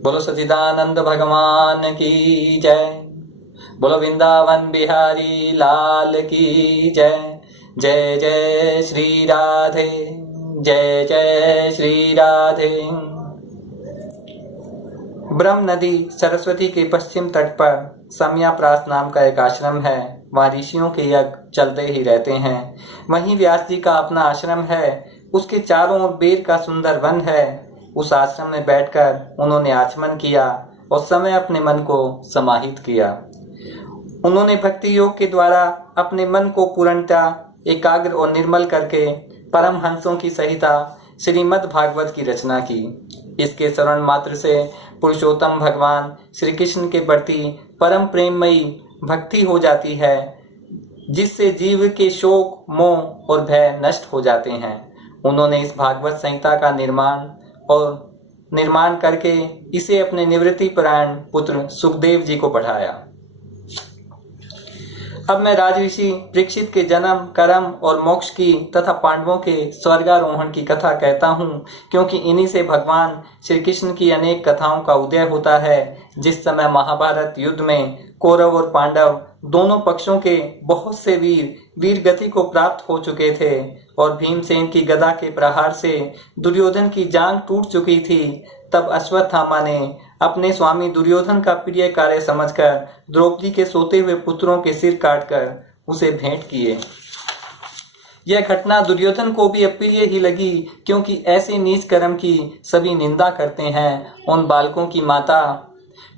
बोलो सच्चिदानंद भगवान की जय। बोलो वृंदावन बिहारी लाल की जय। जय जय श्री राधे, जय जय श्री राधे। ब्रह्म नदी सरस्वती के पश्चिम तट पर सम्याप्रास नाम का एक आश्रम है। वहाँ ऋषियों के यज्ञ चलते ही रहते हैं। वहीं व्यास जी का अपना आश्रम है। उसके चारों ओर बेर का सुंदर वन है। उस आश्रम में बैठकर उन्होंने आचमन किया और समय अपने मन को समाहित किया। उन्होंने भक्ति योग के द्वारा अपने मन को पूर्णतः एकाग्र और निर्मल करके परमहंसों की सहिता श्रीमद् भागवत की रचना की। इसके श्रवण मात्र से पुरुषोत्तम भगवान श्री कृष्ण के प्रति परम प्रेममयी भक्ति हो जाती है, जिससे जीव के शोक, मोह और भय नष्ट हो जाते हैं। उन्होंने इस भागवत संहिता का निर्माण करके इसे अपने निवृत्ति परायण पुत्र सुखदेव जी को पढ़ाया। अब मैं राजऋषि परीक्षित के जन्म, कर्म और मोक्ष की तथा पांडवों के स्वर्गारोहण की कथा कहता हूँ, क्योंकि इन्हीं से भगवान श्री कृष्ण की अनेक कथाओं का उदय होता है। जिस समय महाभारत युद्ध में कौरव और पांडव दोनों पक्षों के बहुत से वीर गति को प्राप्त हो चुके थे और भीमसेन की गदा के प्रहार से दुर्योधन की जांघ टूट चुकी थी, तब अश्वत्थामा ने अपने स्वामी दुर्योधन का प्रिय कार्य समझकर द्रौपदी के सोते हुए पुत्रों के सिर काटकर उसे भेंट किए। यह घटना दुर्योधन को भी अप्रिय ही लगी, क्योंकि ऐसे नीच कर्म की सभी निंदा करते हैं। उन बालकों की माता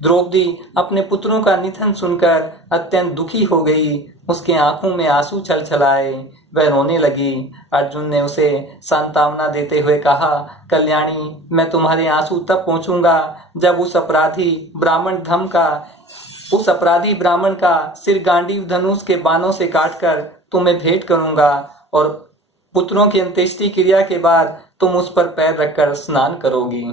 द्रौपदी अपने पुत्रों का निधन सुनकर अत्यंत दुखी हो गई। उसके आंखों में आंसू छलछलाए, वह रोने लगी। अर्जुन ने उसे सांत्वना देते हुए कहा, कल्याणी, मैं तुम्हारे आंसू तब पहुंचूंगा जब उस अपराधी ब्राह्मण का सिर गांडीव धनुष के बाणों से काटकर तुम्हें भेंट करूंगा और पुत्रों की अंत्येष्टि क्रिया के बाद तुम उस पर पैर रखकर स्नान करोगी।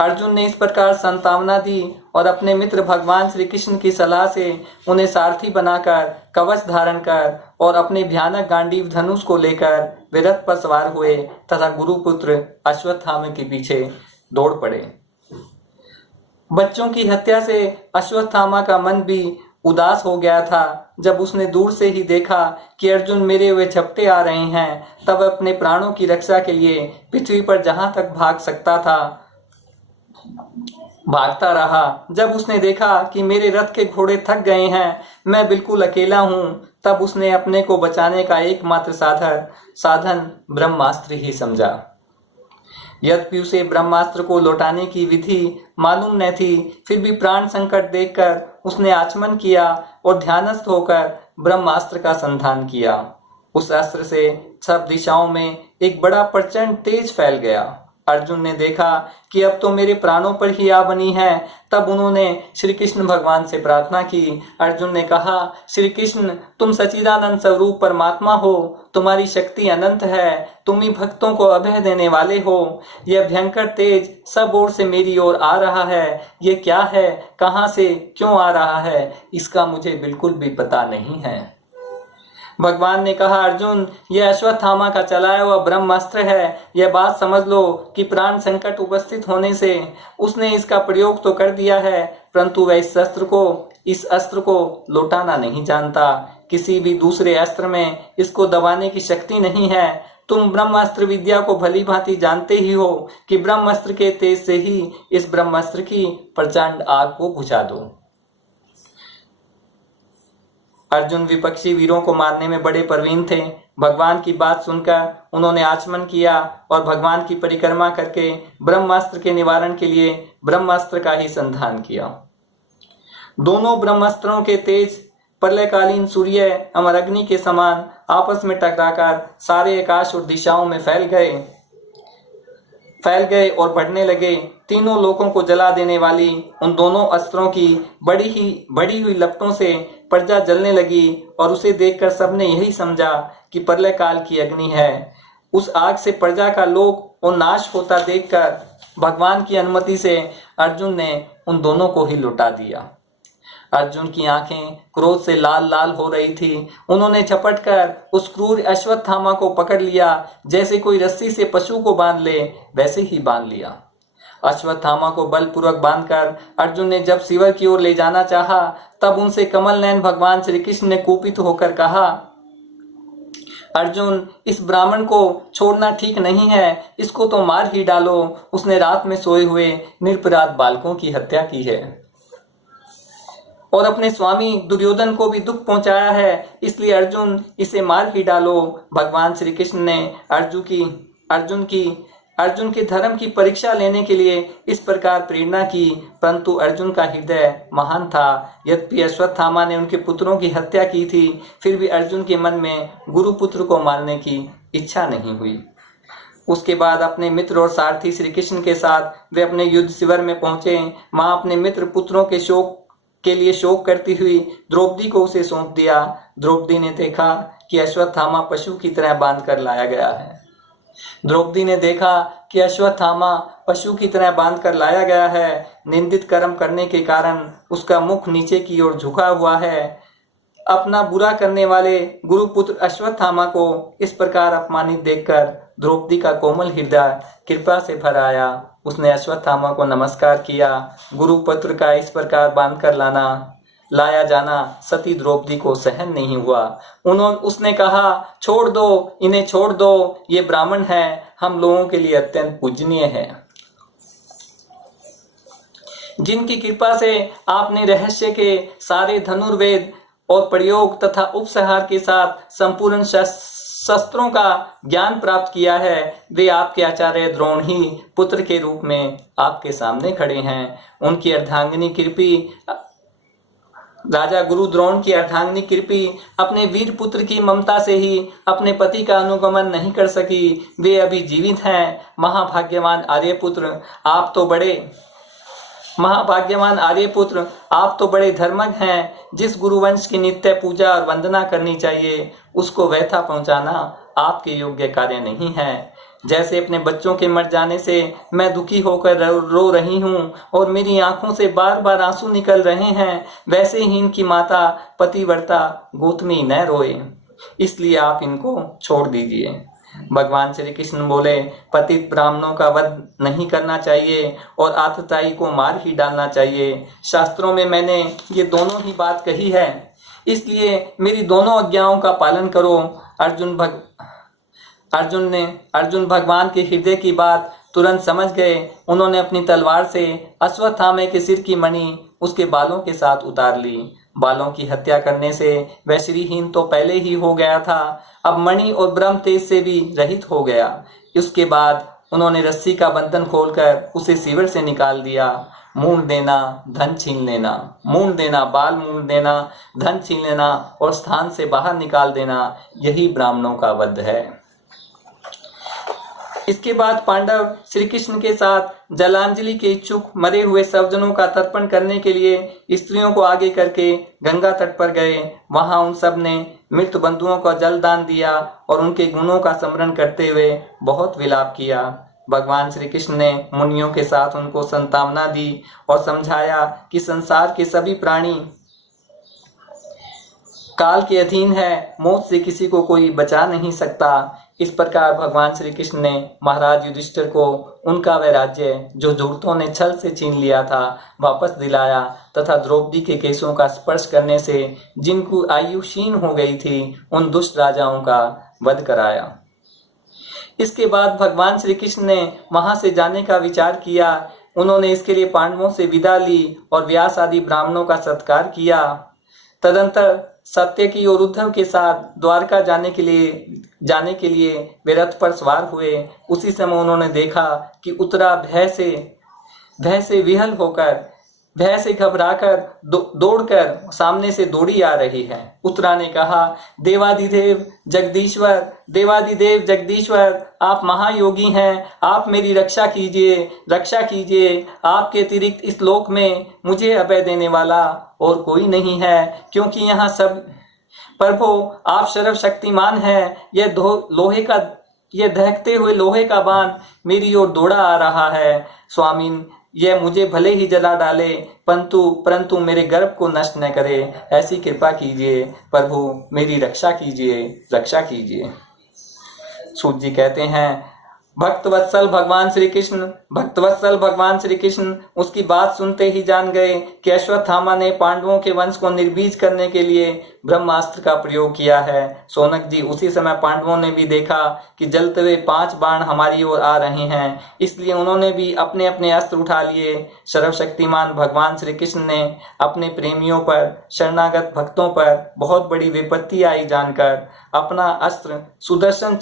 अर्जुन ने इस प्रकार सांत्वना दी और अपने मित्र भगवान श्री कृष्ण की सलाह से उन्हें सारथी बनाकर कवच धारण कर और अपने भयानक गांडीव धनुष को लेकर वे रथ पर सवार हुए तथा गुरुपुत्र अश्वत्थामा के पीछे दौड़ पड़े। बच्चों की हत्या से अश्वत्थामा का मन भी उदास हो गया था। जब उसने दूर से ही देखा कि अर्जुन मेरे हुए झपटे आ रहे हैं, तब अपने प्राणों की रक्षा के लिए पृथ्वी पर जहां तक भाग सकता था भागता रहा। जब उसने देखा कि मेरे रथ के घोड़े थक गए हैं, मैं बिल्कुल अकेला हूं, तब उसने अपने को बचाने का एकमात्र साधन ब्रह्मास्त्र ही समझा। यद्यपि उसे ब्रह्मास्त्र को लौटाने की विधि मालूम न थी, फिर भी प्राण संकट देखकर उसने आचमन किया और ध्यानस्थ होकर ब्रह्मास्त्र का संधान किया। उस अस्त्र से सब दिशाओं में एक बड़ा प्रचंड तेज फैल गया। अर्जुन ने देखा कि अब तो मेरे प्राणों पर ही आ बनी है। तब उन्होंने श्री कृष्ण भगवान से प्रार्थना की। अर्जुन ने कहा, श्री कृष्ण, तुम सच्चिदानंद स्वरूप परमात्मा हो, तुम्हारी शक्ति अनंत है, तुम ही भक्तों को अभय देने वाले हो। यह भयंकर तेज सब ओर से मेरी ओर आ रहा है। ये क्या है, कहाँ से क्यों आ रहा है, इसका मुझे बिल्कुल भी पता नहीं है। भगवान ने कहा, अर्जुन, यह अश्वत्थामा का चलाया हुआ ब्रह्मास्त्र है। यह बात समझ लो कि प्राण संकट उपस्थित होने से उसने इसका प्रयोग तो कर दिया है, परंतु वह इस अस्त्र को लौटाना नहीं जानता। किसी भी दूसरे अस्त्र में इसको दबाने की शक्ति नहीं है। तुम ब्रह्मास्त्र विद्या को भली भांति जानते ही हो कि ब्रह्मास्त्र के तेज से ही इस ब्रह्मास्त्र की प्रचंड आग को बुझा दो। अर्जुन विपक्षी वीरों को मारने में बड़े प्रवीण थे। भगवान की बात सुनकर उन्होंने आचमन किया और भगवान की परिक्रमा करके ब्रह्मास्त्र के निवारण के लिए ब्रह्मास्त्र का ही संधान किया। दोनों ब्रह्मास्त्रों के तेज प्रलयकालीन सूर्य अमर अग्नि के समान आपस में टकराकर सारे आकाश और दिशाओं में फैल गए और बढ़ने लगे। तीनों लोकों को जला देने वाली उन दोनों अस्त्रों की बड़ी हुई लपटों से प्रजा जलने लगी और उसे देखकर सबने यही समझा कि प्रलय काल की अग्नि है। उस आग से प्रजा का लोक और नाश होता देखकर भगवान की अनुमति से अर्जुन ने उन दोनों को ही लौटा दिया। अर्जुन की आंखें क्रोध से लाल लाल हो रही थी। उन्होंने झपट कर उस क्रूर अश्वत्थामा को पकड़ लिया, जैसे कोई रस्सी से पशु को बांध ले वैसे ही बांध लिया। अश्वत्थामा को बलपूर्वक बांधकर अर्जुन ने जब शिविर की ओर ले जाना चाहा, तब उनसे कमल नयन भगवान श्री कृष्ण ने कुपित होकर कहा, अर्जुन, इस ब्राह्मण को छोड़ना ठीक नहीं है, इसको तो मार ही डालो। उसने रात में सोए हुए निरपराध बालकों की हत्या की है और अपने स्वामी दुर्योधन को भी दुख पहुंचाया है, इसलिए अर्जुन, इसे मार ही डालो। भगवान श्री कृष्ण ने अर्जुन के धर्म की परीक्षा लेने के लिए इस प्रकार प्रेरणा की, परंतु अर्जुन का हृदय महान था। यद्यपि अश्वत्थामा ने उनके पुत्रों की हत्या की थी, फिर भी अर्जुन के मन में गुरुपुत्र को मारने की इच्छा नहीं हुई। उसके बाद अपने मित्र और सारथी श्री कृष्ण के साथ वे अपने युद्ध शिविर में पहुंचे। मां अपने मित्र पुत्रों के लिए शोक करती हुई द्रौपदी को उसे सौंप दिया। द्रौपदी ने देखा कि अश्वत्थामा पशु की तरह बांध कर लाया गया है। निंदित कर्म करने के कारण उसका मुख नीचे की ओर झुका हुआ है। अपना बुरा करने वाले गुरुपुत्र अश्वत्थामा को इस प्रकार अपमानित देखकर द्रौपदी का कोमल हृदय कृपा से भर आया। उसने अश्वत्थामा को नमस्कार किया। गुरुपुत्र का इस प्रकार बांधकर लाया जाना सती द्रौपदी को सहन नहीं हुआ। उसने कहा, छोड़ दो, इन्हें छोड़ दो, ये ब्राह्मण है, हम लोगों के लिए अत्यंत पूजनीय है, जिनकी कृपा से आपने रहस्य के सारे धनुर्वेद और प्रयोग तथा उपसंहार के साथ संपूर्ण शस्त्रों का ज्ञान प्राप्त किया है। वे आपके आचार्य द्रोण ही पुत्र के रूप में आपके सामने खड़े हैं। उनकी अर्धांगिनी कृपी राजा गुरु द्रोण की अर्धांगिनी कृपी अपने वीर पुत्र की ममता से ही अपने पति का अनुगमन नहीं कर सकी। वे अभी जीवित हैं। महाभाग्यवान आर्यपुत्र, आप तो बड़े धर्मज्ञ हैं। जिस गुरुवंश की नित्य पूजा और वंदना करनी चाहिए, उसको व्यथा पहुंचाना आपके योग्य कार्य नहीं है। जैसे अपने बच्चों के मर जाने से मैं दुखी होकर रो रही हूँ और मेरी आंखों से बार बार आंसू निकल रहे हैं, वैसे ही इनकी माता पतिव्रता गौतमी न रोए, इसलिए आप इनको छोड़ दीजिए। भगवान श्री कृष्ण बोले, पतित ब्राह्मणों का वध नहीं करना चाहिए और आतताई को मार ही डालना चाहिए। शास्त्रों में मैंने ये दोनों ही बात कही है, इसलिए मेरी दोनों आज्ञाओं का पालन करो। अर्जुन भगवान के हृदय की बात तुरंत समझ गए। उन्होंने अपनी तलवार से अश्वत्थामा के सिर की मणि उसके बालों के साथ उतार ली। बालों की हत्या करने से वह श्रीहीन तो पहले ही हो गया था, अब मणि और ब्रह्म तेज से भी रहित हो गया। उसके बाद उन्होंने रस्सी का बंधन खोलकर उसे शिविर से निकाल दिया। मूंड देना, धन छीन लेना, मूंड देना, बाल मूंड देना, धन छीन लेना और स्थान से बाहर निकाल देना, यही ब्राह्मणों का वध है। इसके बाद पांडव श्री कृष्ण के साथ जलांजलि के इच्छुक मरे हुए सज्जनों का तर्पण करने के लिए स्त्रियों को आगे करके गंगा तट पर गए। वहां उन सब ने मृत बंधुओं को जल दान दिया और उनके गुणों का स्मरण करते हुए बहुत विलाप किया। भगवान श्री कृष्ण ने मुनियों के साथ उनको सांत्वना दी और समझाया कि संसार के सभी प्राणी काल के अधीन है, मौत से किसी को कोई बचा नहीं सकता। इस प्रकार भगवान श्री कृष्ण ने महाराज युधिष्ठिर को उनका वह राज्य जो धूर्तों ने छल से छीन लिया था वापस दिलाया तथा द्रौपदी के केशों का स्पर्श करने से जिनको आयु क्षीण हो गई थी उन दुष्ट राजाओं का वध कराया। इसके बाद भगवान श्री कृष्ण ने वहां से जाने का विचार किया। उन्होंने इसके लिए पांडवों से विदा ली और व्यास आदि ब्राह्मणों का सत्कार किया। तदंतर सत्यकी और उद्धव के साथ द्वारका जाने के लिए वे रथ पर सवार हुए। उसी समय उन्होंने देखा कि उत्तरा भय से विहल होकर, भय से घबराकर दौड़कर सामने से दौड़ी आ रही है। उत्तरा ने कहा, देवादिदेव जगदीश्वर, आप महायोगी हैं, आप मेरी रक्षा कीजिए। आपके अतिरिक्त इस लोक में मुझे अभय देने वाला और कोई नहीं है, क्योंकि यहाँ सब प्रभु आप सर्वशक्तिमान हैं। यह दहकते हुए लोहे का बाण मेरी ओर दौड़ा आ रहा है। स्वामी, यह मुझे भले ही जला डाले, परंतु परंतु मेरे गर्भ को नष्ट न करे। ऐसी कृपा कीजिए प्रभु, मेरी रक्षा कीजिए, रक्षा कीजिए। सूत जी कहते हैं, भक्तवत्सल भगवान श्री कृष्ण उसकी बात सुनते ही जान गए कि अश्वत्थामा ने पांडवों के वंश को निर्बीज करने के लिए ब्रह्मास्त्र का प्रयोग किया है। सोनक जी, उसी समय पांडवों ने भी देखा कि जलते हुए 5 बाण हमारी ओर आ रहे हैं, इसलिए उन्होंने भी अपने अपने अस्त्र उठा लिए। सर्वशक्तिमान भगवान श्री कृष्ण ने अपने प्रेमियों पर, शरणागत भक्तों पर बहुत बड़ी विपत्ति आई जानकर अपना अस्त्र सुदर्शन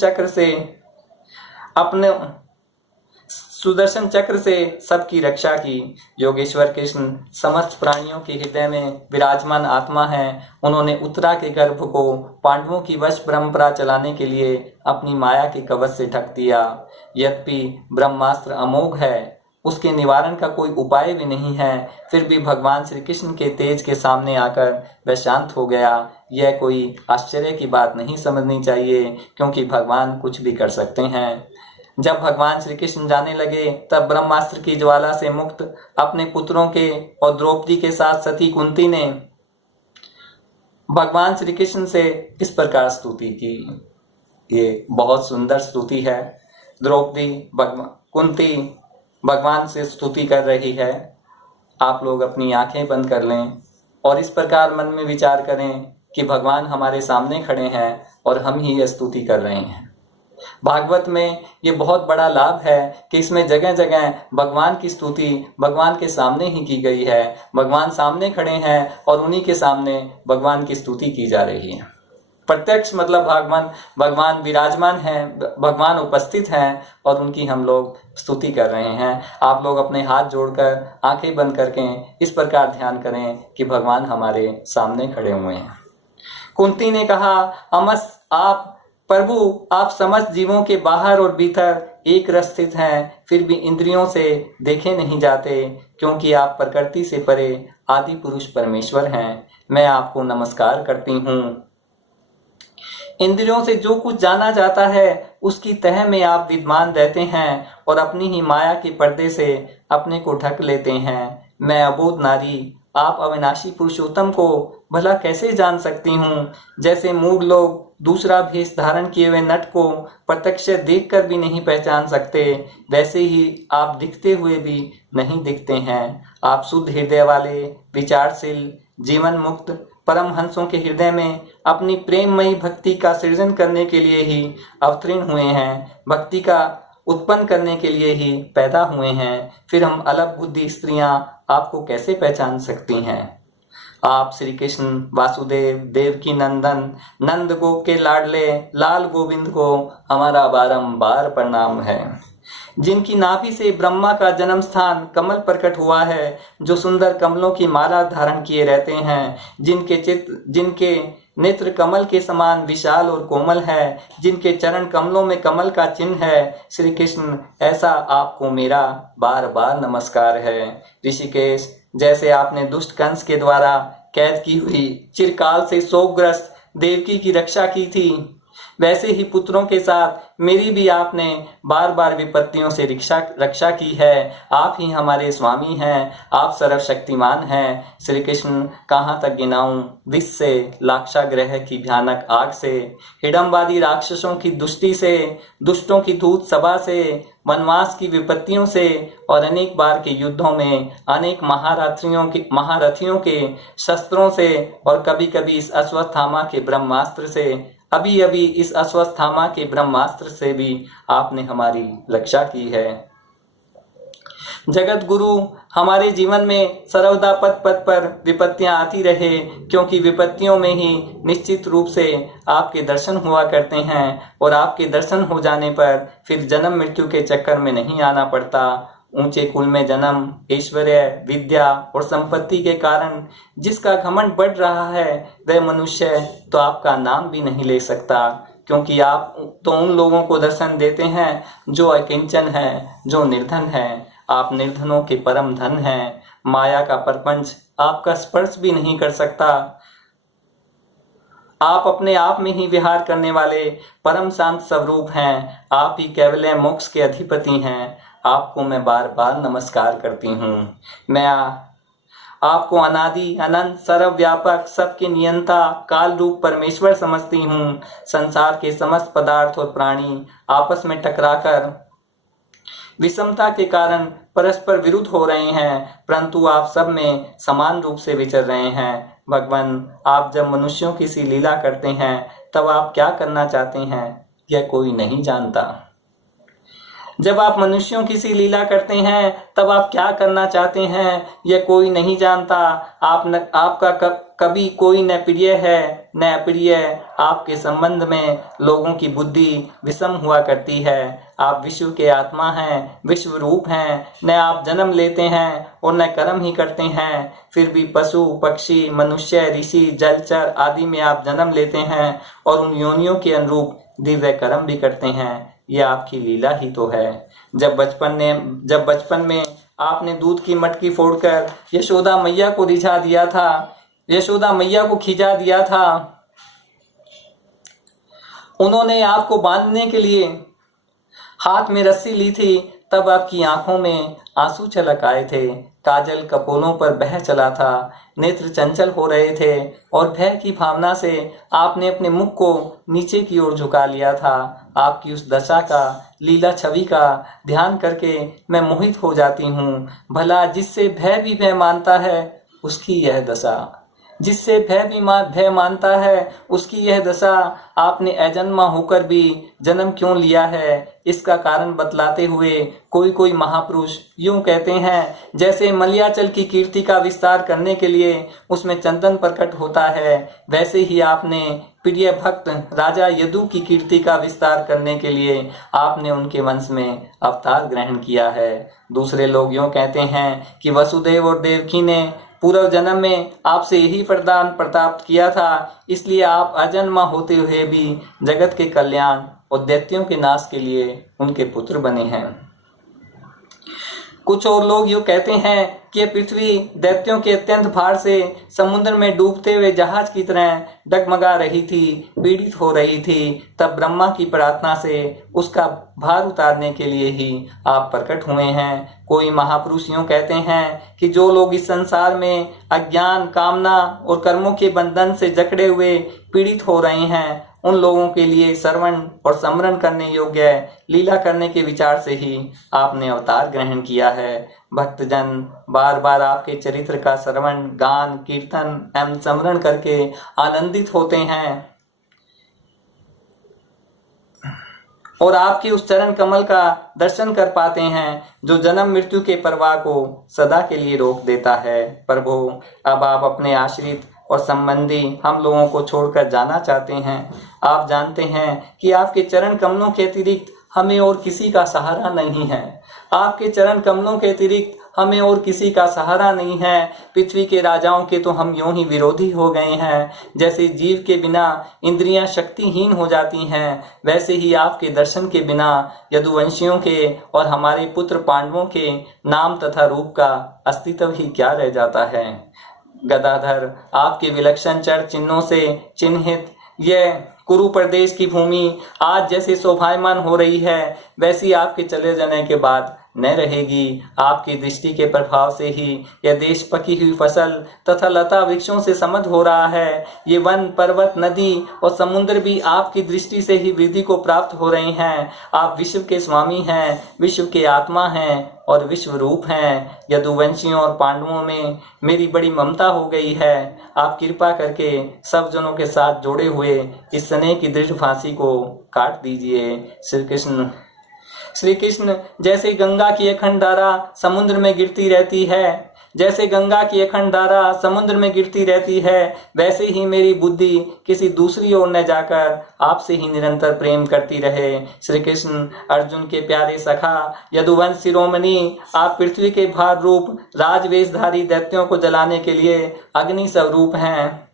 चक्र से सबकी रक्षा की। योगेश्वर कृष्ण समस्त प्राणियों के हृदय में विराजमान आत्मा हैं। उन्होंने उत्तरा के गर्भ को पांडवों की वश परंपरा चलाने के लिए अपनी माया के कवच से ढक दिया। यद्यपि ब्रह्मास्त्र अमोघ है, उसके निवारण का कोई उपाय भी नहीं है, फिर भी भगवान श्री कृष्ण के तेज के सामने आकर वह शांत हो गया। यह कोई आश्चर्य की बात नहीं समझनी चाहिए, क्योंकि भगवान कुछ भी कर सकते हैं। जब भगवान श्री कृष्ण जाने लगे, तब ब्रह्मास्त्र की ज्वाला से मुक्त अपने पुत्रों के और द्रौपदी के साथ सती कुंती ने भगवान श्री कृष्ण से इस प्रकार स्तुति की। ये बहुत सुंदर स्तुति है। द्रौपदी कुंती भगवान से स्तुति कर रही है। आप लोग अपनी आंखें बंद कर लें और इस प्रकार मन में विचार करें कि भगवान हमारे सामने खड़े हैं और हम ही यह स्तुति कर रहे हैं। भागवत में ये बहुत बड़ा लाभ है कि इसमें जगह जगह भगवान की स्तुति भगवान के सामने ही की गई है। भगवान सामने खड़े हैं और उन्हीं के सामने भगवान की स्तुति की जा रही है। प्रत्यक्ष मतलब भगवान विराजमान हैं, भगवान उपस्थित हैं और उनकी हम लोग स्तुति कर रहे हैं। आप लोग अपने हाथ जोड़कर आंखें बंद करके इस प्रकार ध्यान करें कि भगवान हमारे सामने खड़े हुए हैं। कुंती ने कहा, प्रभु आप समस्त जीवों के बाहर और भीतर एक रस स्थित हैं, फिर भी इंद्रियों से देखे नहीं जाते, क्योंकि आप प्रकृति से परे आदि पुरुष परमेश्वर हैं। मैं आपको नमस्कार करती हूँ। इंद्रियों से जो कुछ जाना जाता है उसकी तह में आप विद्यमान रहते हैं और अपनी ही माया के पर्दे से अपने को ढक लेते हैं। मैं अबोध नारी, आप अविनाशी पुरुषोत्तम को भला कैसे जान सकती हूँ? जैसे मूढ़ लोग दूसरा भेष धारण किए हुए नट को प्रत्यक्ष देखकर भी नहीं पहचान सकते, वैसे ही आप दिखते हुए भी नहीं दिखते हैं। आप शुद्ध हृदय वाले, विचारशील, जीवन मुक्त परमहंसों के हृदय में अपनी प्रेममयी भक्ति का सृजन करने के लिए ही अवतीर्ण हुए हैं, भक्ति का उत्पन्न करने के लिए ही पैदा हुए हैं। फिर हम अलग बुद्धि स्त्रियां आपको कैसे पहचान सकती हैं? आप श्री कृष्ण वासुदेव देवकी नंदन नंद गोप के लाडले लाल गोविंद को हमारा बारंबार प्रणाम है। जिनकी नाभि से ब्रह्मा का जन्म स्थान कमल प्रकट हुआ है, जो सुंदर कमलों की माला धारण किए रहते हैं, जिनके नेत्र कमल के समान विशाल और कोमल है, जिनके चरण कमलों में कमल का चिन्ह है, श्री कृष्ण ऐसा आपको मेरा बार बार नमस्कार है। ऋषिकेश, जैसे आपने दुष्ट कंस के द्वारा कैद की हुई चिरकाल से शोकग्रस्त देवकी की रक्षा की थी, वैसे ही पुत्रों के साथ मेरी भी आपने बार बार विपत्तियों से रक्षा की है। आप ही हमारे स्वामी हैं, आप सर्वशक्तिमान हैं। श्री कृष्ण, कहाँ तक गिनाऊं? विष से, लाक्षागृह की भयानक आग से, हिडम्बादी राक्षसों की दुष्टि से, दुष्टों की दूत सभा से, वनवास की विपत्तियों से और अनेक बार के युद्धों में अनेक महारथियों के शस्त्रों से और कभी कभी इस अश्वत्थामा के ब्रह्मास्त्र से, अभी अभी इस अश्वत्थामा के ब्रह्मास्त्र से भी आपने हमारी रक्षा की है। जगत गुरु, हमारे जीवन में सर्वदा पद पद पर विपत्तियां आती रहे, क्योंकि विपत्तियों में ही निश्चित रूप से आपके दर्शन हुआ करते हैं और आपके दर्शन हो जाने पर फिर जन्म मृत्यु के चक्कर में नहीं आना पड़ता। ऊंचे कुल में जन्म, ऐश्वर्य, विद्या और संपत्ति के कारण जिसका घमंड बढ़ रहा है, वह मनुष्य तो आपका नाम भी नहीं ले सकता, क्योंकि आप तो उन लोगों को दर्शन देते हैं जो अकिंचन है, जो निर्धन है। आप निर्धनों के परम धन हैं। माया का प्रपंच आपका स्पर्श भी नहीं कर सकता। आप अपने आप में ही विहार करने वाले परम शांत स्वरूप हैं। आप ही केवल मोक्ष के अधिपति हैं। आपको मैं बार बार नमस्कार करती हूँ। मैं आपको अनादि अनंत सर्वव्यापक सबके नियंता काल रूप परमेश्वर समझती हूँ। संसार के समस्त पदार्थ और प्राणी आपस में टकराकर विषमता के कारण परस्पर विरुद्ध हो रहे हैं, परंतु आप सब में समान रूप से विचर रहे हैं। भगवान, आप जब मनुष्यों की सी लीला करते हैं तब आप क्या करना चाहते हैं यह कोई नहीं जानता। जब आप मनुष्यों की सी लीला करते हैं तब आप क्या करना चाहते हैं यह कोई नहीं जानता। आपका कभी कोई न प्रिय है न अप्रिय। आपके संबंध में लोगों की बुद्धि विषम हुआ करती है। आप विश्व के आत्मा हैं, विश्व रूप हैं। न आप जन्म लेते हैं और न कर्म ही करते हैं, फिर भी पशु पक्षी मनुष्य ऋषि जलचर आदि में आप जन्म लेते हैं और उन योनियों के अनुरूप दिव्य कर्म भी करते हैं। यह आपकी लीला ही तो है। जब बचपन में आपने दूध की मटकी फोड़कर यशोदा मैया को रिझा दिया था, यशोदा मैया को खिजा दिया था। उन्होंने आपको बांधने के लिए हाथ में रस्सी ली थी, तब आपकी आंखों में आंसू छलक आए थे। काजल कपोलों पर बह चला था, नेत्र चंचल हो रहे थे और भय की भावना से आपने अपने मुख को नीचे की ओर झुका लिया था। आपकी उस दशा का, लीला छवि का ध्यान करके मैं मोहित हो जाती हूँ। भला जिससे भय भी भय मानता है उसकी यह दशा, जिससे भय मानता है उसकी यह दशा। आपने अजन्मा होकर भी जन्म क्यों लिया है, इसका कारण बतलाते हुए कोई महापुरुष यूं कहते हैं, जैसे मलयाचल की कीर्ति का विस्तार करने के लिए उसमें चंदन प्रकट होता है, वैसे ही आपने प्रिय भक्त राजा यदु की कीर्ति का विस्तार करने के लिए आपने उनके वंश में अवतार ग्रहण किया है। दूसरे लोग यूं कहते हैं कि वसुदेव और देवकी ने पूर्व जन्म में आपसे यही वरदान प्राप्त किया था, इसलिए आप अजन्मा होते हुए भी जगत के कल्याण और दैत्यों के नाश के लिए उनके पुत्र बने हैं। कुछ और लोग यूँ कहते हैं कि पृथ्वी दैत्यों के अत्यंत भार से समुद्र में डूबते हुए जहाज की तरह डगमगा रही थी, पीड़ित हो रही थी। तब ब्रह्मा की प्रार्थना से उसका भार उतारने के लिए ही आप प्रकट हुए हैं। कोई महापुरुष यूँ कहते हैं कि जो लोग इस संसार में अज्ञान, कामना और कर्मों के बंधन से जकड़े हुए पीड़ित हो रहे हैं, उन लोगों के लिए श्रवण और स्मरण करने योग्य लीला करने के विचार से ही आपने अवतार ग्रहण किया है। भक्तजन बार बार आपके चरित्र का श्रवण, गान, कीर्तन एवं स्मरण करके आनंदित होते हैं और आपके उस चरण कमल का दर्शन कर पाते हैं, जो जन्म मृत्यु के प्रवाह को सदा के लिए रोक देता है। प्रभु, अब आप अपने आश्रित और संबंधी हम लोगों को छोड़कर जाना चाहते हैं। आप जानते हैं कि आपके चरण कमलों के अतिरिक्त हमें और किसी का सहारा नहीं है। आपके चरण कमलों के अतिरिक्त हमें और किसी का सहारा नहीं है। पृथ्वी के राजाओं के तो हम यूं ही विरोधी हो गए हैं। जैसे जीव के बिना इंद्रियां शक्तिहीन हो जाती हैं, वैसे ही आपके दर्शन के बिना यदुवंशियों के और हमारे पुत्र पांडवों के नाम तथा रूप का अस्तित्व ही क्या रह जाता है। गदाधर, आपके विलक्षण चर चिन्हों से चिन्हित यह कुरु प्रदेश की भूमि आज जैसे शोभायमान हो रही है, वैसी आपके चले जाने के बाद न रहेगी। आपकी दृष्टि के प्रभाव से ही यह देश पकी हुई फसल तथा लता वृक्षों से समृद्ध हो रहा है। ये वन, पर्वत, नदी और समुद्र भी आपकी दृष्टि से ही वृद्धि को प्राप्त हो रहे हैं। आप विश्व के स्वामी हैं, विश्व के आत्मा हैं और विश्व रूप हैं। यदुवंशियों और पांडवों में मेरी बड़ी ममता हो गई है। आप कृपा करके सब जनों के साथ जोड़े हुए इस स्नेह की दृढ़ फांसी को काट दीजिए। श्री कृष्ण, जैसे गंगा की अखंड धारा समुद्र में गिरती रहती है, जैसे गंगा की अखंड धारा समुद्र में गिरती रहती है, वैसे ही मेरी बुद्धि किसी दूसरी ओर न जाकर आपसे ही निरंतर प्रेम करती रहे। श्री कृष्ण, अर्जुन के प्यारे सखा, यदुवंश शिरोमणि, आप पृथ्वी के भार रूप राजवेशधारी दैत्यों को जलाने के लिए अग्नि स्वरूप हैं।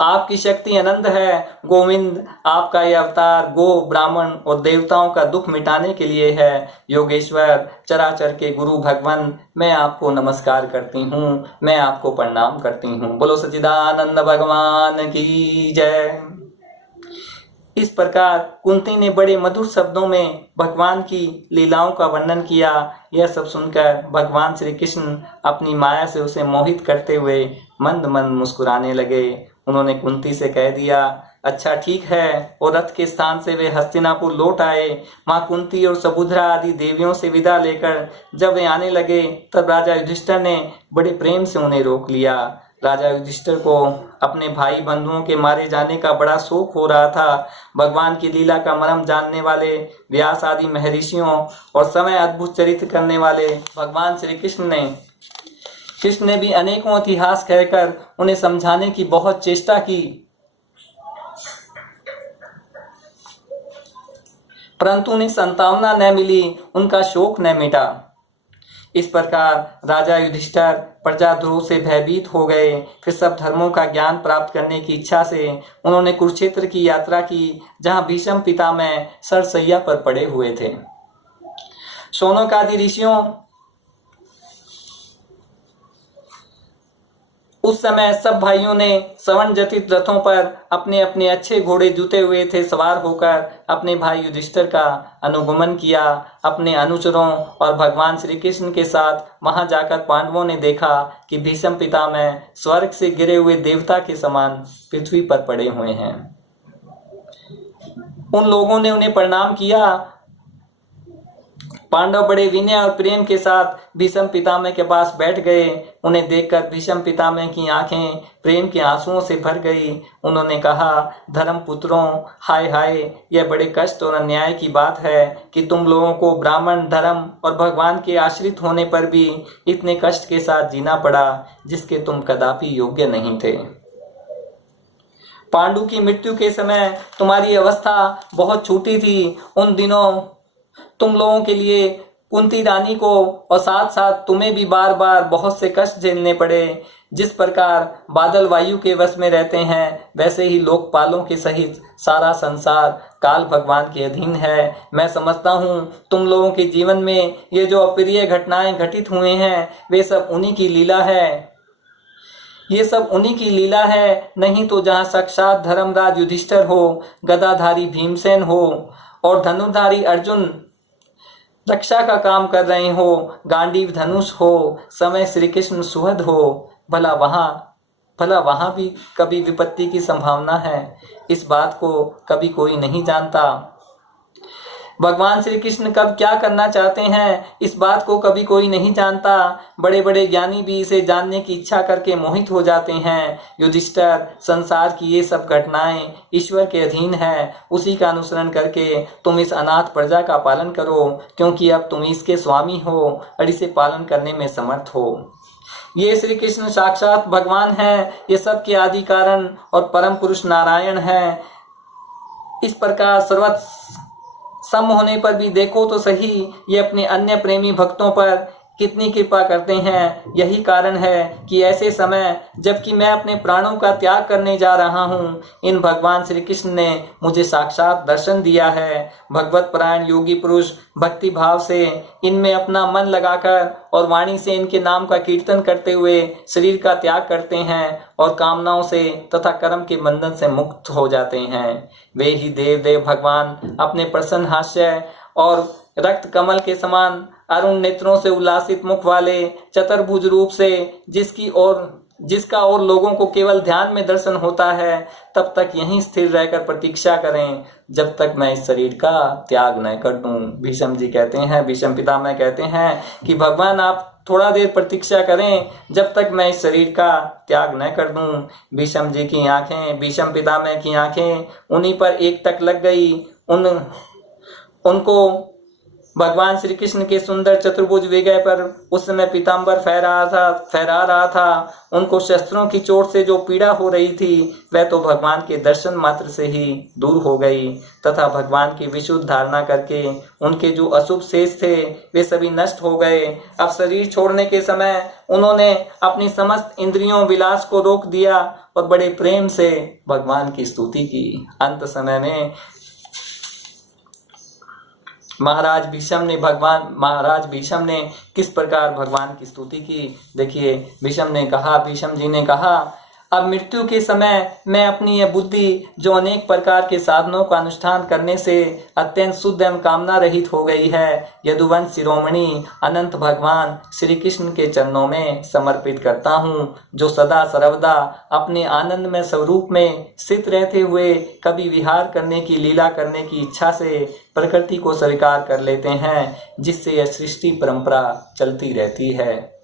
आपकी शक्ति अनंत है। गोविंद, आपका यह अवतार गो, ब्राह्मण और देवताओं का दुख मिटाने के लिए है। योगेश्वर, चराचर के गुरु भगवान, मैं आपको नमस्कार करती हूँ, मैं आपको प्रणाम करती हूँ। बोलो सच्चिदानंद भगवान की जय। इस प्रकार कुंती ने बड़े मधुर शब्दों में भगवान की लीलाओं का वर्णन किया। यह सब सुनकर भगवान श्री कृष्ण अपनी माया से उसे मोहित करते हुए मंद मंद मुस्कुराने लगे। उन्होंने कुंती से कह दिया, अच्छा ठीक है। और रथ के स्थान से वे हस्तिनापुर लौट आए। माँ कुंती और सुभद्रा आदि देवियों से विदा लेकर जब वे आने लगे तब राजा युधिष्ठिर ने बड़े प्रेम से उन्हें रोक लिया। राजा युधिष्ठिर को अपने भाई बंधुओं के मारे जाने का बड़ा शोक हो रहा था। भगवान की लीला का मर्म जानने वाले व्यास आदि महर्षियों और समय अद्भुत चरित्र करने वाले भगवान श्री कृष्ण ने भी अनेकों इतिहास कहकर उन्हें समझाने की बहुत चेष्टा की, परंतु उन्हें सांत्वना न मिली, उनका शोक न मिटा। इस प्रकार राजा युधिष्ठिर प्रजाद्रोह से भयभीत हो गए। फिर सब धर्मों का ज्ञान प्राप्त करने की इच्छा से उन्होंने कुरुक्षेत्र की यात्रा की, जहां भीष्म पितामह सरसैया पर पड़े हुए थे। शौनक आदि ऋषियों उस समय सब भाइयों ने स्वर्ण जटित रथों पर अपने अपने अच्छे घोड़े जुते हुए थे सवार होकर अपने भाई युधिष्ठिर का अनुगमन किया। अपने अनुचरों और भगवान श्री कृष्ण के साथ वहां जाकर पांडवों ने देखा कि भीष्म पितामह स्वर्ग से गिरे हुए देवता के समान पृथ्वी पर पड़े हुए हैं। उन लोगों ने उन्हें प्रणाम किया। पांडव बड़े विनय और प्रेम के साथ भीष्म पितामह के पास बैठ गए। उन्हें देखकर भीष्म पितामह की आंखें प्रेम के आंसुओं से भर गई। उन्होंने कहा, धर्म पुत्रों, हाय हाय, यह बड़े कष्ट और अन्याय की बात है कि तुम लोगों को ब्राह्मण धर्म और भगवान के आश्रित होने पर भी इतने कष्ट के साथ जीना पड़ा जिसके तुम कदापि योग्य नहीं थे। पांडु की मृत्यु के समय तुम्हारी अवस्था बहुत छोटी थी। उन दिनों तुम लोगों के लिए कुंती रानी को और साथ साथ तुम्हें भी बार बार बहुत से कष्ट झेलने पड़े। जिस प्रकार बादल वायु के वश में रहते हैं, वैसे ही लोकपालों के सहित सारा संसार काल भगवान के अधीन है। मैं समझता हूँ तुम लोगों के जीवन में ये जो अप्रिय घटनाएं घटित हुए हैं, वे सब उन्हीं की लीला है। ये सब उन्हीं की लीला है, नहीं तो जहाँ साक्षात धर्मराज युधिष्ठिर हो, गदाधारी भीमसेन हो और धनुर्धारी अर्जुन रक्षा का काम कर रहे हो, गांडीव धनुष हो, समय श्री कृष्ण सुहृद हो, भला वहां भी कभी विपत्ति की संभावना है। इस बात को कभी कोई नहीं जानता। भगवान श्री कृष्ण कब क्या करना चाहते हैं, इस बात को कभी कोई नहीं जानता। बड़े बड़े ज्ञानी भी इसे जानने की इच्छा करके मोहित हो जाते हैं। युधिष्ठिर, संसार की ये सब घटनाएं ईश्वर के अधीन है। उसी का अनुसरण करके तुम इस अनाथ प्रजा का पालन करो, क्योंकि अब तुम इसके स्वामी हो और इसे पालन करने में समर्थ हो। ये श्री कृष्ण साक्षात भगवान हैं। ये सब के आदि कारण और परम पुरुष नारायण हैं। इस प्रकार सर्वत्र सम होने पर भी देखो तो सही, ये अपने अन्य प्रेमी भक्तों पर कितनी कृपा करते हैं। यही कारण है कि ऐसे समय जबकि मैं अपने प्राणों का त्याग करने जा रहा हूँ, इन भगवान श्री कृष्ण ने मुझे साक्षात दर्शन दिया है। भगवत परायण योगी पुरुष भक्ति भाव से इनमें अपना मन लगाकर और वाणी से इनके नाम का कीर्तन करते हुए शरीर का त्याग करते हैं और कामनाओं से तथा कर्म के बंधन से मुक्त हो जाते हैं। वे ही देव भगवान अपने प्रसन्न हास्य और रक्त कमल के समान अरुण नेत्रों से उल्लासित मुख वाले चतुर्भुज रूप से जिसका और लोगों को केवल ध्यान में दर्शन होता है, तब तक यहीं स्थिर रहकर प्रतीक्षा करें जब तक मैं इस शरीर का त्याग न कर दूं। भीष्म जी कहते हैं, भीष्म पितामह कहते हैं कि भगवान आप थोड़ा देर प्रतीक्षा करें जब तक मैं इस शरीर का त्याग न कर दूं। भीष्म जी की आंखें, भीष्म पितामह की आंखें उन्हीं पर एक टक लग गई। उनको भगवान श्री कृष्ण के सुंदर चतुर्भुज विग्रह पर उस समय पीताम्बर फहरा रहा था। उनको शस्त्रों की चोट से जो पीड़ा हो रही थी, वह तो भगवान के दर्शन मात्र से ही दूर हो गई तथा भगवान की विशुद्ध धारणा करके उनके जो अशुभ शेष थे, वे सभी नष्ट हो गए। अब शरीर छोड़ने के समय उन्होंने अपनी समस्त इंद्रियों विलास को रोक दिया और बड़े प्रेम से भगवान की स्तुति की। अंत समय में महाराज भीष्म ने किस प्रकार भगवान की स्तुति की, देखिए। भीष्म जी ने कहा, अब मृत्यु के समय मैं अपनी यह बुद्धि जो अनेक प्रकार के साधनों का अनुष्ठान करने से अत्यंत शुद्ध एवं कामना रहित हो गई है, यदुवंश शिरोमणि अनंत भगवान श्री कृष्ण के चरणों में समर्पित करता हूँ, जो सदा सर्वदा अपने आनंदमय स्वरूप में स्थित रहते हुए कभी विहार करने की लीला करने की इच्छा से प्रकृति को स्वीकार कर लेते हैं, जिससे यह सृष्टि परंपरा चलती रहती है।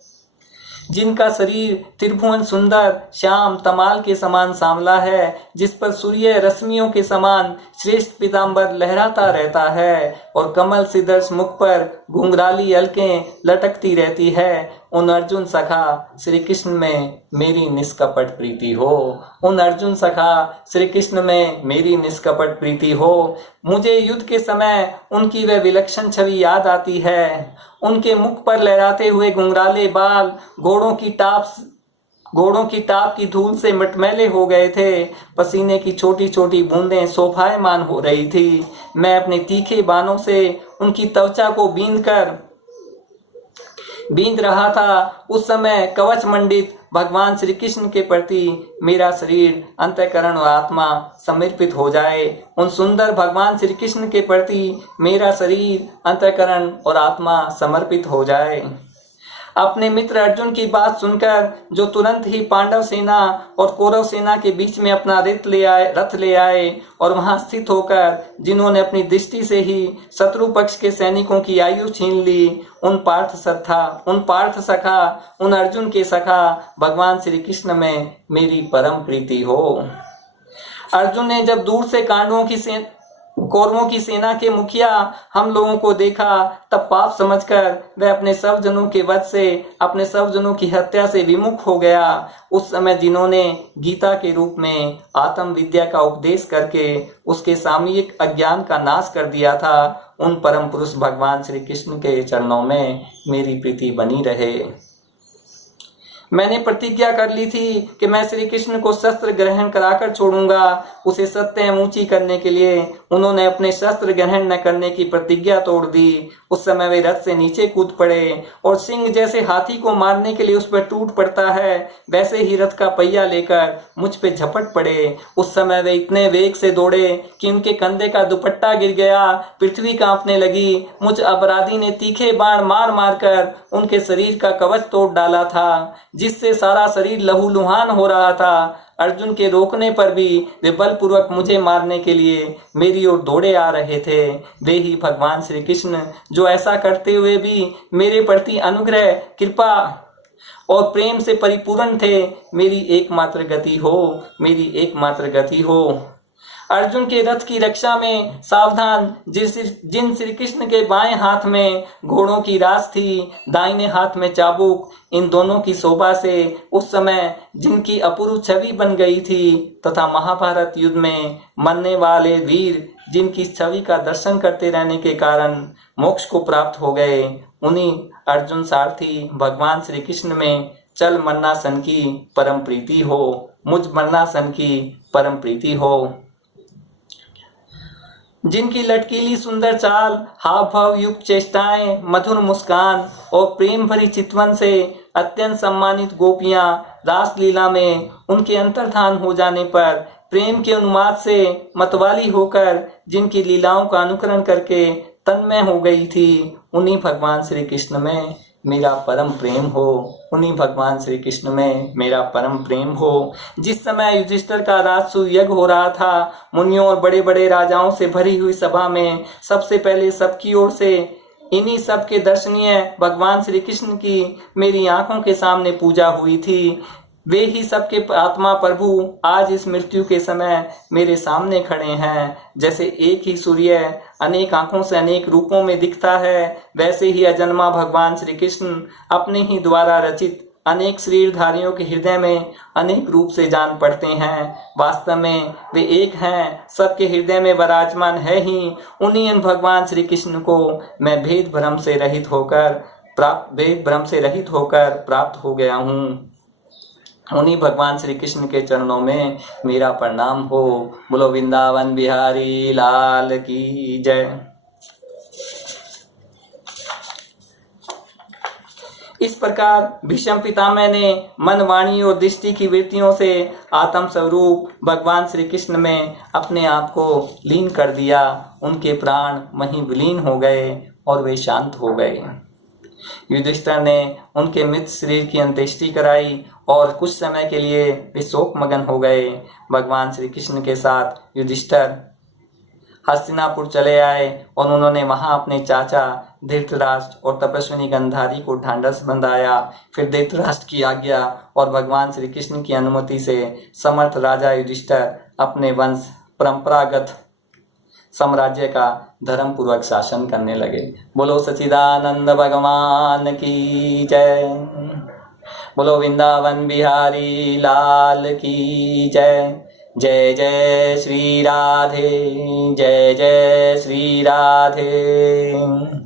जिनका शरीर त्रिभुवन सुंदर श्याम तमाल के समान सांवला है, जिस पर सूर्य रश्मियों के समान श्रेष्ठ पीतांबर लहराता रहता है और कमल सिदर्श मुख पर घुंघराली अलकें लटकती रहती है, उन अर्जुन सखा श्री कृष्ण में मेरी निष्कपट प्रीति हो। उन अर्जुन सखा श्री कृष्ण में मेरी निष्कपट प्रीति हो। मुझे युद्ध के समय उनकी वह विलक्षण छवि याद आती है। उनके मुख पर लहराते हुए घुंघराले बाल घोड़ों की टाप की धूल से मटमैले हो गए थे। पसीने की छोटी छोटी बूंदें शोभायमान हो रही थी। मैं अपने तीखे बाणों से उनकी त्वचा को बींद रहा था। उस समय कवच मंडित भगवान श्री कृष्ण के प्रति मेरा शरीर, अंतःकरण और आत्मा समर्पित हो जाए। उन सुंदर भगवान श्री कृष्ण के प्रति मेरा शरीर, अंतःकरण और आत्मा समर्पित हो जाए। अपने मित्र अर्जुन की बात सुनकर जो तुरंत ही पांडव सेना और कौरव सेना के बीच में अपना रथ ले आए और वहां स्थित होकर जिन्होंने अपनी दृष्टि से ही शत्रु पक्ष के सैनिकों की आयु छीन ली, उन पार्थ सखा, उन अर्जुन के सखा भगवान श्री कृष्ण में मेरी परम प्रीति हो। अर्जुन ने जब दूर से कौरवों की सेना के मुखिया हम लोगों को देखा, तब पाप समझकर वह अपने सब जनों के वध से, अपने सब जनों की हत्या से विमुख हो गया। उस समय जिन्होंने गीता के रूप में आत्म विद्या का उपदेश करके उसके सामयिक अज्ञान का नाश कर दिया था, उन परम पुरुष भगवान श्री कृष्ण के चरणों में मेरी प्रीति बनी रहे। मैंने प्रतिज्ञा कर ली थी कि मैं श्री कृष्ण को शस्त्र ग्रहण कराकर छोड़ूंगा। उसे सत्य एवं ऊंची करने के लिए उन्होंने अपने शस्त्र ग्रहण न करने की प्रतिज्ञा तोड़ दी। उस समय वे रथ से नीचे कूद पड़े और सिंह जैसे हाथी को मारने के लिए उस पर टूट पड़ता है, वैसे ही रथ का पहिया लेकर मुझ पे झपट पड़े। उस समय वे इतने वेग से दौड़े कि उनके कंधे का दुपट्टा गिर गया, पृथ्वी कांपने लगी। मुझ अपराधी ने तीखे बाण मार मार कर उनके शरीर का कवच तोड़ डाला था, जिससे सारा शरीर लहूलुहान हो रहा था। अर्जुन के रोकने पर भी वे बलपूर्वक मुझे मारने के लिए मेरी ओर दौड़े आ रहे थे। वे ही भगवान श्री कृष्ण जो ऐसा करते हुए भी मेरे प्रति अनुग्रह, कृपा और प्रेम से परिपूर्ण थे। मेरी एकमात्र गति हो। अर्जुन के रथ की रक्षा में सावधान जिन श्री कृष्ण के बाएं हाथ में घोड़ों की रास थी, दाहिने हाथ में चाबुक, इन दोनों की शोभा से उस समय जिनकी अपूर्व छवि बन गई थी तथा महाभारत युद्ध में मरने वाले वीर जिनकी छवि का दर्शन करते रहने के कारण मोक्ष को प्राप्त हो गए, उन्हीं अर्जुन सारथी भगवान श्री कृष्ण में चल मरनासन की परम प्रीति हो, मुझ मरनासन की परम प्रीति हो। जिनकी लटकीली सुंदर चाल, हाव भाव युक्त चेष्टाएं, मधुर मुस्कान और प्रेम भरी चितवन से अत्यंत सम्मानित गोपियां रासलीला में उनके अंतर्धान हो जाने पर प्रेम के उन्माद से मतवाली होकर जिनकी लीलाओं का अनुकरण करके तन्मय हो गई थी, उन्हीं भगवान श्री कृष्ण में मेरा परम प्रेम हो। उन्हीं भगवान श्री कृष्ण में मेरा परम प्रेम हो। जिस समय युधिष्ठिर का राजसूय यज्ञ हो रहा था, मुनियों और बड़े बड़े राजाओं से भरी हुई सभा में सबसे पहले सबकी ओर से इन्हीं सब के दर्शनीय भगवान श्री कृष्ण की मेरी आंखों के सामने पूजा हुई थी। वे ही सबके आत्मा प्रभु आज इस मृत्यु के समय मेरे सामने खड़े हैं। जैसे एक ही सूर्य अनेक आंखों से अनेक रूपों में दिखता है, वैसे ही अजन्मा भगवान श्री कृष्ण अपने ही द्वारा रचित अनेक शरीरधारियों के हृदय में अनेक रूप से जान पड़ते हैं। वास्तव में वे एक हैं, सबके हृदय में विराजमान है ही। उन्हीं इन भगवान श्री कृष्ण को मैं भेद भ्रम से रहित होकर प्राप्त हो गया हूँ। उन्हीं भगवान श्री कृष्ण के चरणों में मेरा प्रणाम हो। बोलो वृंदावन बिहारी लाल की जय। इस प्रकार भीष्म पितामह ने मन, वाणी और दृष्टि की वृत्तियों से आत्म स्वरूप भगवान श्री कृष्ण में अपने आप को लीन कर दिया। उनके प्राण वहीं विलीन हो गए और वे शांत हो गए। युधिष्ठिर ने उनके मृत शरीर की अंत्येष्टि कराई और कुछ समय के लिए वे शोक मगन हो गए। भगवान श्री कृष्ण के साथ युधिष्ठिर हस्तिनापुर चले आए और उन्होंने वहां अपने चाचा धृतराष्ट्र और तपस्विनी गांधारी को ढांढस बंधाया। फिर धृतराष्ट्र की आज्ञा और भगवान श्री कृष्ण की अनुमति से समर्थ राजा युधिष्ठिर अपने वंश परंपरागत साम्राज्य का धर्म पूर्वक शासन करने लगे। बोलो सच्चिदानंद भगवान की जय। बोलो वृंदावन बिहारी लाल की जय। जय जय श्री राधे, जय जय श्री राधे।